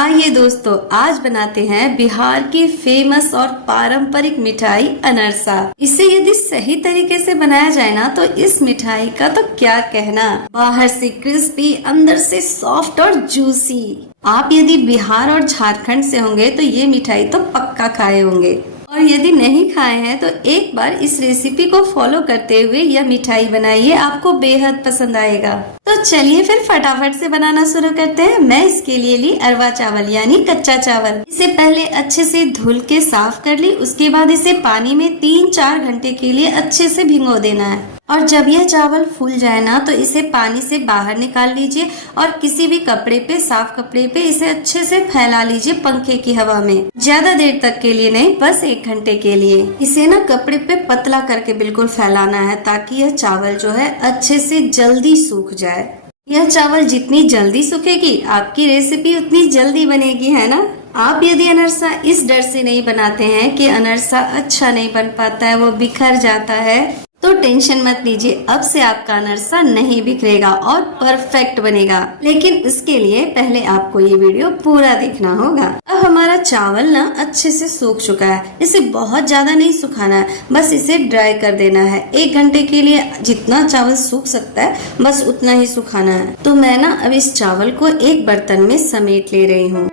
आइए दोस्तों, आज बनाते हैं बिहार की फेमस और पारंपरिक मिठाई अनरसा। इसे यदि सही तरीके से बनाया जाए ना तो इस मिठाई का तो क्या कहना। बाहर से क्रिस्पी, अंदर से सॉफ्ट और जूसी। आप यदि बिहार और झारखंड से होंगे तो ये मिठाई तो पक्का खाए होंगे, और यदि नहीं खाए हैं तो एक बार इस रेसिपी को फॉलो करते हुए यह मिठाई बनाइए, आपको बेहद पसंद आएगा। तो चलिए फिर फटाफट से बनाना शुरू करते हैं। मैं इसके लिए ली अरवा चावल यानी कच्चा चावल। इसे पहले अच्छे से धुल के साफ कर ली। उसके बाद इसे पानी में 3-4 घंटे के लिए अच्छे से भिगो देना है। और जब यह चावल फूल जाए ना तो इसे पानी से बाहर निकाल लीजिए और किसी भी कपड़े पे, साफ कपड़े पे इसे अच्छे से फैला लीजिए पंखे की हवा में। ज्यादा देर तक के लिए नहीं, बस 1 घंटे के लिए। इसे ना कपड़े पे पतला करके बिल्कुल फैलाना है ताकि यह चावल जो है अच्छे से जल्दी सूख जाए। यह चावल जितनी जल्दी सूखेगी आपकी रेसिपी उतनी जल्दी बनेगी, है ना। आप यदि अनरसा इस डर से नहीं बनाते हैं कि अनरसा अच्छा नहीं बन पाता है, वो बिखर जाता है, तो टेंशन मत लीजिए। अब से आपका अनरसा नहीं बिखरेगा और परफेक्ट बनेगा। लेकिन इसके लिए पहले आपको ये वीडियो पूरा देखना होगा। अब हमारा चावल ना अच्छे से सूख चुका है। इसे बहुत ज्यादा नहीं सुखाना है, बस इसे ड्राई कर देना है। 1 घंटे के लिए जितना चावल सूख सकता है बस उतना ही सुखाना है। तो मैं ना अब इस चावल को एक बर्तन में समेट ले रही हूँ।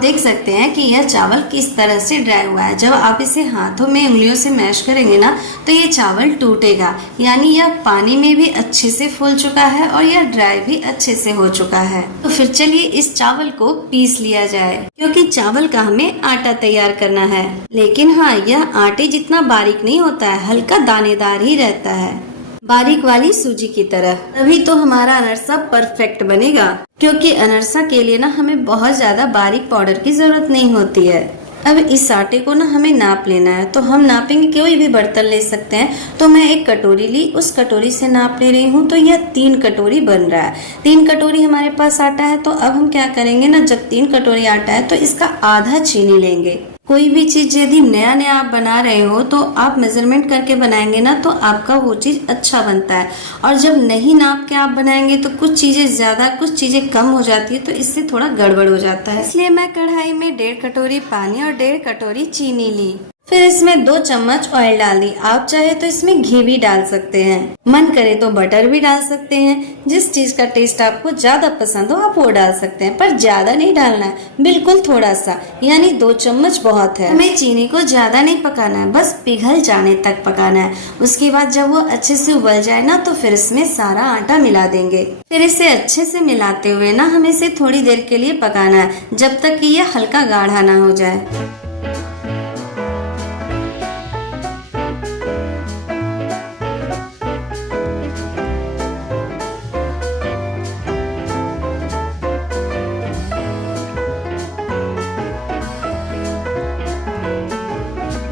देख सकते हैं कि यह चावल किस तरह से ड्राई हुआ है। जब आप इसे हाथों में उंगलियों से मैश करेंगे ना तो ये चावल टूटेगा, यानी यह पानी में भी अच्छे से फूल चुका है और यह ड्राई भी अच्छे से हो चुका है। तो फिर चलिए इस चावल को पीस लिया जाए, क्योंकि चावल का हमें आटा तैयार करना है। लेकिन हाँ, यह आटे जितना बारीक नहीं होता है, हल्का दानेदार ही रहता है, बारीक वाली सूजी की तरह। तभी तो हमारा अनरसा परफेक्ट बनेगा, क्योंकि अनरसा के लिए ना हमें बहुत ज्यादा बारीक पाउडर की जरूरत नहीं होती है। अब इस आटे को ना हमें नाप लेना है, तो हम नापेंगे। कोई भी बर्तन ले सकते हैं। तो मैं एक कटोरी ली, उस कटोरी से नाप ले रही हूँ। तो यह 3 कटोरी बन रहा है। 3 कटोरी हमारे पास आटा है। तो अब हम क्या करेंगे ना, जब 3 कटोरी आटा है तो इसका आधा चीनी लेंगे। कोई भी चीज यदि नया नया आप बना रहे हो तो आप मेजरमेंट करके बनाएंगे ना तो आपका वो चीज अच्छा बनता है। और जब नहीं नाप के आप बनाएंगे तो कुछ चीजें ज्यादा, कुछ चीजें कम हो जाती है, तो इससे थोड़ा गड़बड़ हो जाता है। इसलिए मैं कढ़ाई में 1.5 कटोरी पानी और 1.5 कटोरी चीनी ली। फिर इसमें 2 चम्मच ऑयल डाल दी। आप चाहे तो इसमें घी भी डाल सकते हैं, मन करे तो बटर भी डाल सकते हैं। जिस चीज का टेस्ट आपको ज्यादा पसंद हो आप वो डाल सकते हैं, पर ज्यादा नहीं डालना है, बिल्कुल थोड़ा सा, यानी 2 चम्मच बहुत है। हमें चीनी को ज्यादा नहीं पकाना है, बस पिघल जाने तक पकाना है। उसके बाद जब वो अच्छे से उबल जाए ना तो फिर इसमें सारा आटा मिला देंगे। फिर इसे अच्छे से मिलाते हुए ना हमें इसे थोड़ी देर के लिए पकाना है, जब तक कि ये हल्का गाढ़ा ना हो जाए।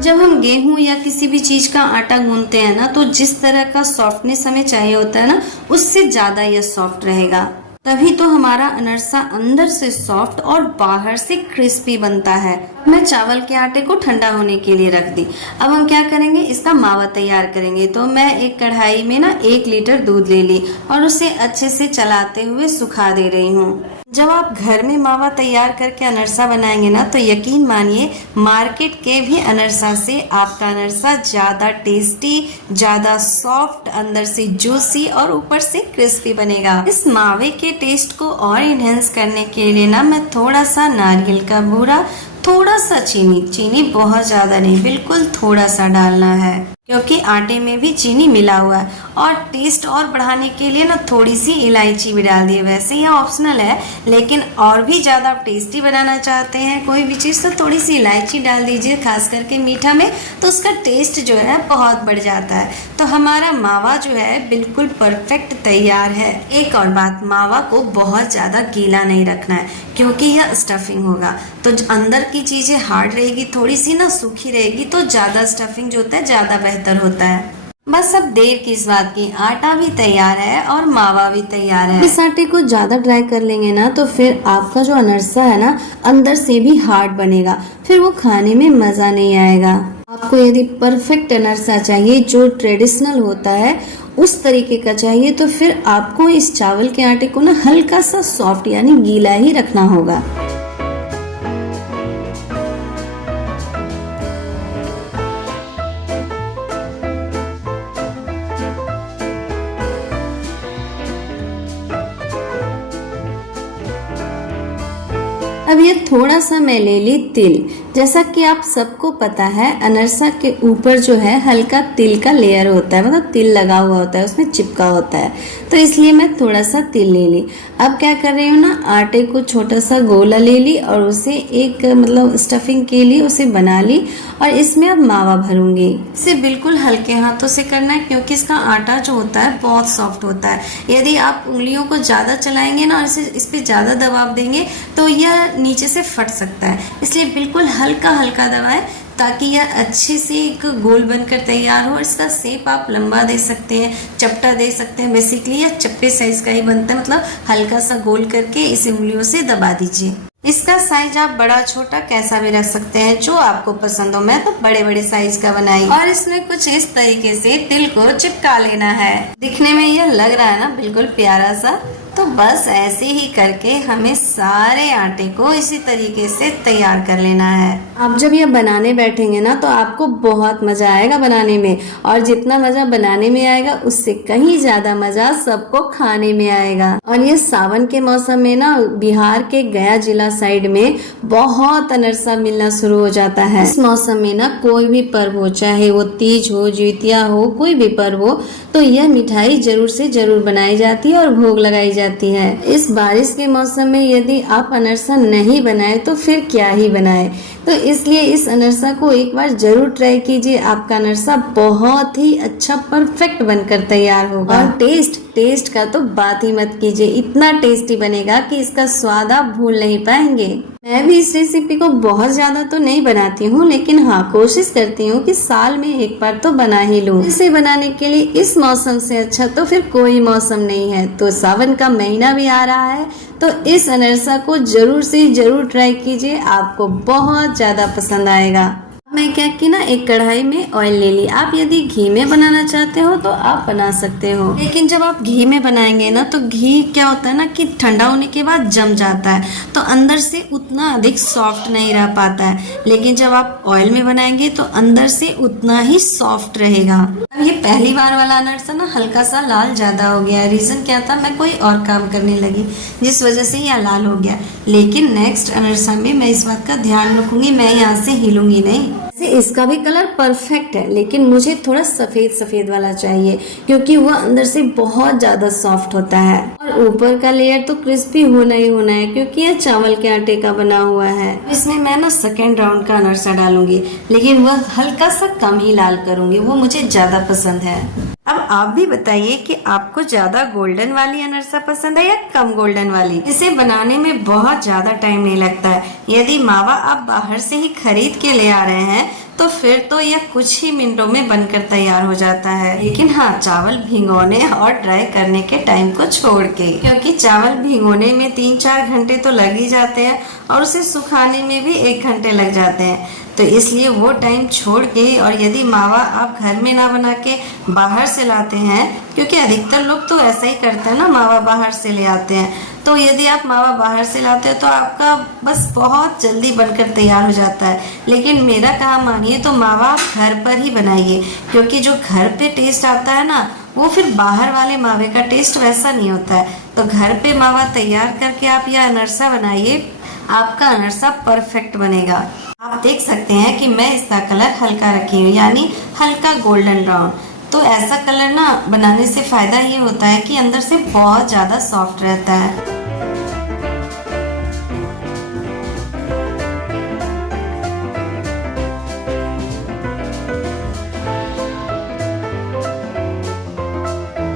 जब हम गेहूं या किसी भी चीज का आटा गूंथते हैं ना तो जिस तरह का सॉफ्टनेस हमें चाहिए होता है ना, उससे ज्यादा यह सॉफ्ट रहेगा। तभी तो हमारा अनरसा अंदर से सॉफ्ट और बाहर से क्रिस्पी बनता है। मैं चावल के आटे को ठंडा होने के लिए रख दी। अब हम क्या करेंगे, इसका मावा तैयार करेंगे। तो मैं एक कढ़ाई में ना 1 लीटर दूध ले ली और उसे अच्छे से चलाते हुए सुखा दे रही हूँ। जब आप घर में मावा तैयार करके अनरसा बनाएंगे ना तो यकीन मानिए मार्केट के भी अनरसा से आपका अनरसा ज्यादा टेस्टी, ज्यादा सॉफ्ट, अंदर से जूसी और ऊपर से क्रिस्पी बनेगा। इस मावे के टेस्ट को और इनहेंस करने के लिए ना मैं थोड़ा सा नारियल का बूरा, थोड़ा सा चीनी बहुत ज्यादा नहीं, बिल्कुल थोड़ा सा डालना है, क्योंकि आटे में भी चीनी मिला हुआ है। और टेस्ट और बढ़ाने के लिए ना थोड़ी सी इलायची भी डाल दी। वैसे यह ऑप्शनल है, लेकिन और भी ज्यादा टेस्टी बनाना चाहते हैं कोई भी चीज तो थोड़ी सी इलायची डाल दीजिए, खास करके मीठा में, तो उसका टेस्ट जो है बहुत बढ़ जाता है। तो हमारा मावा जो है बिल्कुल परफेक्ट तैयार है। एक और बात, मावा को बहुत ज्यादा गीला नहीं रखना है, क्योंकि यह स्टफिंग होगा। तो अंदर की चीजें हार्ड रहेगी, थोड़ी सी ना सूखी रहेगी, तो ज्यादा स्टफिंग जो होता है ज्यादा बेहतर होता है। बस अब देर किस बात की, आटा भी तैयार है और मावा भी तैयार है। इस आटे को ज्यादा ड्राई कर लेंगे ना तो फिर आपका जो अनरसा है ना अंदर से भी हार्ड बनेगा, फिर वो खाने में मजा नहीं आएगा। आपको यदि परफेक्ट अनरसा चाहिए जो ट्रेडिशनल होता है उस तरीके का चाहिए, तो फिर आपको इस चावल के आटे को ना हल्का सा सॉफ्ट यानी गीला ही रखना होगा। अब ये थोड़ा सा मैं ले ली तिल। जैसा कि आप सबको पता है अनरसा के ऊपर जो है हल्का तिल का लेयर होता है, मतलब तिल लगा हुआ होता है, उसमें चिपका होता है, तो इसलिए मैं थोड़ा सा तिल ले ली। अब क्या कर रही हूँ ना, आटे को छोटा सा गोला ले ली और उसे एक मतलब स्टफिंग के लिए उसे बना ली और इसमें अब मावा भरूंगी। इसे बिल्कुल हल्के हाथों से करना है क्योंकि इसका आटा जो होता है बहुत सॉफ्ट होता है। यदि आप उंगलियों को ज़्यादा चलाएंगे ना और इस पे ज़्यादा दबाव देंगे तो यह नीचे से फट सकता है, इसलिए बिल्कुल हल्का हल्का दबाएं ताकि यह अच्छे से एक गोल बनकर तैयार हो। इसका शेप आप लंबा दे सकते हैं, चपटा दे सकते हैं, बेसिकली यह चप्पे साइज का ही बनता है, मतलब हल्का सा गोल करके इसे उंगलियों से दबा दीजिए। इसका साइज आप बड़ा छोटा कैसा भी रख सकते हैं जो आपको पसंद हो। मैं तो बड़े बड़े साइज का बनाई और इसमें कुछ इस तरीके से तिल को चिपका लेना है। दिखने में यह लग रहा है ना बिल्कुल प्यारा सा, तो बस ऐसे ही करके हमें सारे आटे को इसी तरीके से तैयार कर लेना है। आप जब ये बनाने बैठेंगे ना तो आपको बहुत मजा आएगा बनाने में, और जितना मजा बनाने में आएगा उससे कहीं ज्यादा मजा सबको खाने में आएगा। और ये सावन के मौसम में ना बिहार के गया जिला साइड में बहुत अनरसा मिलना शुरू हो जाता है। इस मौसम में ना कोई भी पर्व हो, चाहे वो तीज हो, ज्योतिया हो, कोई भी पर्व हो, तो यह मिठाई जरूर से जरूर बनाई जाती है और भोग लगाई जाती है। इस बारिश के मौसम में यदि आप अनरसा नहीं बनाए तो फिर क्या ही बनाए, तो इसलिए इस अनरसा को एक बार जरूर ट्राई कीजिए। आपका अनरसा बहुत ही अच्छा परफेक्ट बनकर तैयार होगा। और टेस्ट का तो बात ही मत कीजिए, इतना टेस्टी बनेगा कि इसका स्वाद आप भूल नहीं पाएंगे। मैं भी इस रेसिपी को बहुत ज्यादा तो नहीं बनाती हूँ, लेकिन हाँ कोशिश करती हूँ कि साल में एक बार तो बना ही लूँ। इसे बनाने के लिए इस मौसम से अच्छा तो फिर कोई मौसम नहीं है। तो सावन का महीना भी आ रहा है, तो इस अनरसा को जरूर से जरूर ट्राई कीजिए, आपको बहुत ज्यादा पसंद आएगा। मैं क्या कि ना एक कढ़ाई में ऑयल ले ली। आप यदि घी में बनाना चाहते हो तो आप बना सकते हो, लेकिन जब आप घी में बनाएंगे ना तो घी क्या होता है ना कि ठंडा होने के बाद जम जाता है, तो अंदर से उतना अधिक सॉफ्ट नहीं रह पाता है। लेकिन जब आप ऑयल में बनाएंगे तो अंदर से उतना ही सॉफ्ट रहेगा। अब ये पहली बार वाला अनरसा ना हल्का सा लाल ज्यादा हो गया। रीजन क्या था, मैं कोई और काम करने लगी जिस वजह से यह लाल हो गया। लेकिन नेक्स्ट अनरसा में मैं इस बात का ध्यान रखूंगी, मैं यहाँ से हिलूंगी नहीं। इसका भी कलर परफेक्ट है, लेकिन मुझे थोड़ा सफेद सफेद वाला चाहिए क्योंकि वह अंदर से बहुत ज्यादा सॉफ्ट होता है। और ऊपर का लेयर तो क्रिस्पी होना ही होना है क्योंकि यह चावल के आटे का बना हुआ है। इसमें मैं ना सेकेंड राउंड का अनरसा डालूंगी, लेकिन वह हल्का सा कम ही लाल करूंगी, वो मुझे ज्यादा पसंद है। अब आप भी बताइए कि आपको ज्यादा गोल्डन वाली अनरसा पसंद है या कम गोल्डन वाली। इसे बनाने में बहुत ज्यादा टाइम नहीं लगता है। यदि मावा आप बाहर से ही खरीद के ले आ रहे हैं तो फिर तो यह कुछ ही मिनटों में बनकर तैयार हो जाता है। लेकिन हाँ, चावल भिगोने और ड्राई करने के टाइम को छोड़ के, क्योंकि चावल भिगोने में 3-4 घंटे तो लग ही जाते हैं और उसे सुखाने में भी 1 घंटे लग जाते हैं। तो इसलिए वो टाइम छोड़ के, और यदि मावा आप घर में ना बना के बाहर से लाते हैं, क्योंकि अधिकतर लोग तो ऐसा ही करते हैं ना, मावा बाहर से ले आते हैं, तो यदि आप मावा बाहर से लाते हो तो आपका बस बहुत जल्दी बनकर तैयार हो जाता है। लेकिन मेरा काम मानिए तो मावा आप घर पर ही बनाइए, क्योंकि जो घर पे टेस्ट आता है ना वो फिर बाहर वाले मावे का टेस्ट वैसा नहीं होता है। तो घर पे मावा तैयार करके आप यह अनरसा बनाइए, आपका अनरसा परफेक्ट बनेगा। आप देख सकते हैं कि मैं इसका कलर हल्का रखी हूँ, यानी हल्का गोल्डन ब्राउन। तो ऐसा कलर ना बनाने से फायदा ये होता है कि अंदर से बहुत ज्यादा सॉफ्ट रहता है।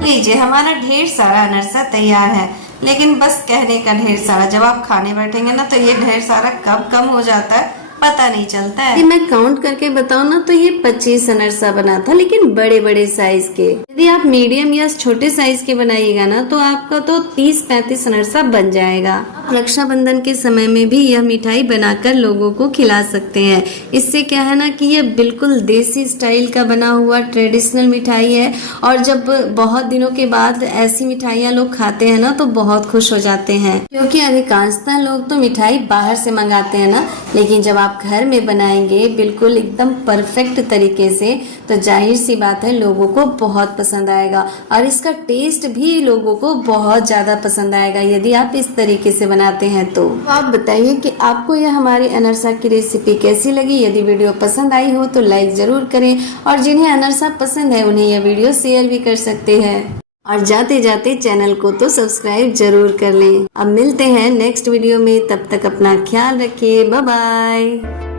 लीजिए, हमारा ढेर सारा अनरसा तैयार है। लेकिन बस कहने का ढेर सारा, जब आप खाने बैठेंगे ना तो ये ढेर सारा कब कम हो जाता है पता नहीं चलता है। मैं काउंट करके बताऊं ना तो ये 25 अनरसा बना था, लेकिन बड़े बड़े साइज के। यदि आप मीडियम या छोटे साइज के बनाइएगा ना तो आपका तो 30-35 अनरसा बन जाएगा। आप रक्षाबंधन के समय में भी यह मिठाई बनाकर लोगों को खिला सकते हैं। इससे क्या है ना कि यह बिल्कुल देसी स्टाइल का बना हुआ ट्रेडिशनल मिठाई है और जब बहुत दिनों के बाद ऐसी मिठाइयाँ लोग खाते हैं ना तो बहुत खुश हो जाते हैं, क्योंकि अधिकांशतः लोग तो मिठाई बाहर से मंगाते हैं ना, लेकिन जब आप घर में बनाएंगे बिल्कुल एकदम परफेक्ट तरीके से तो जाहिर सी बात है लोगों को बहुत पसंद आएगा और इसका टेस्ट भी लोगों को बहुत ज़्यादा पसंद आएगा यदि आप इस तरीके से बनाते हैं। तो आप बताइए कि आपको यह हमारी अनरसा की रेसिपी कैसी लगी। यदि वीडियो पसंद आई हो तो लाइक ज़रूर करें और जिन्हें अनरसा पसंद है उन्हें यह वीडियो शेयर भी कर सकते हैं और जाते जाते चैनल को तो सब्सक्राइब जरूर कर लें। अब मिलते हैं नेक्स्ट वीडियो में, तब तक अपना ख्याल रखिए। Bye bye.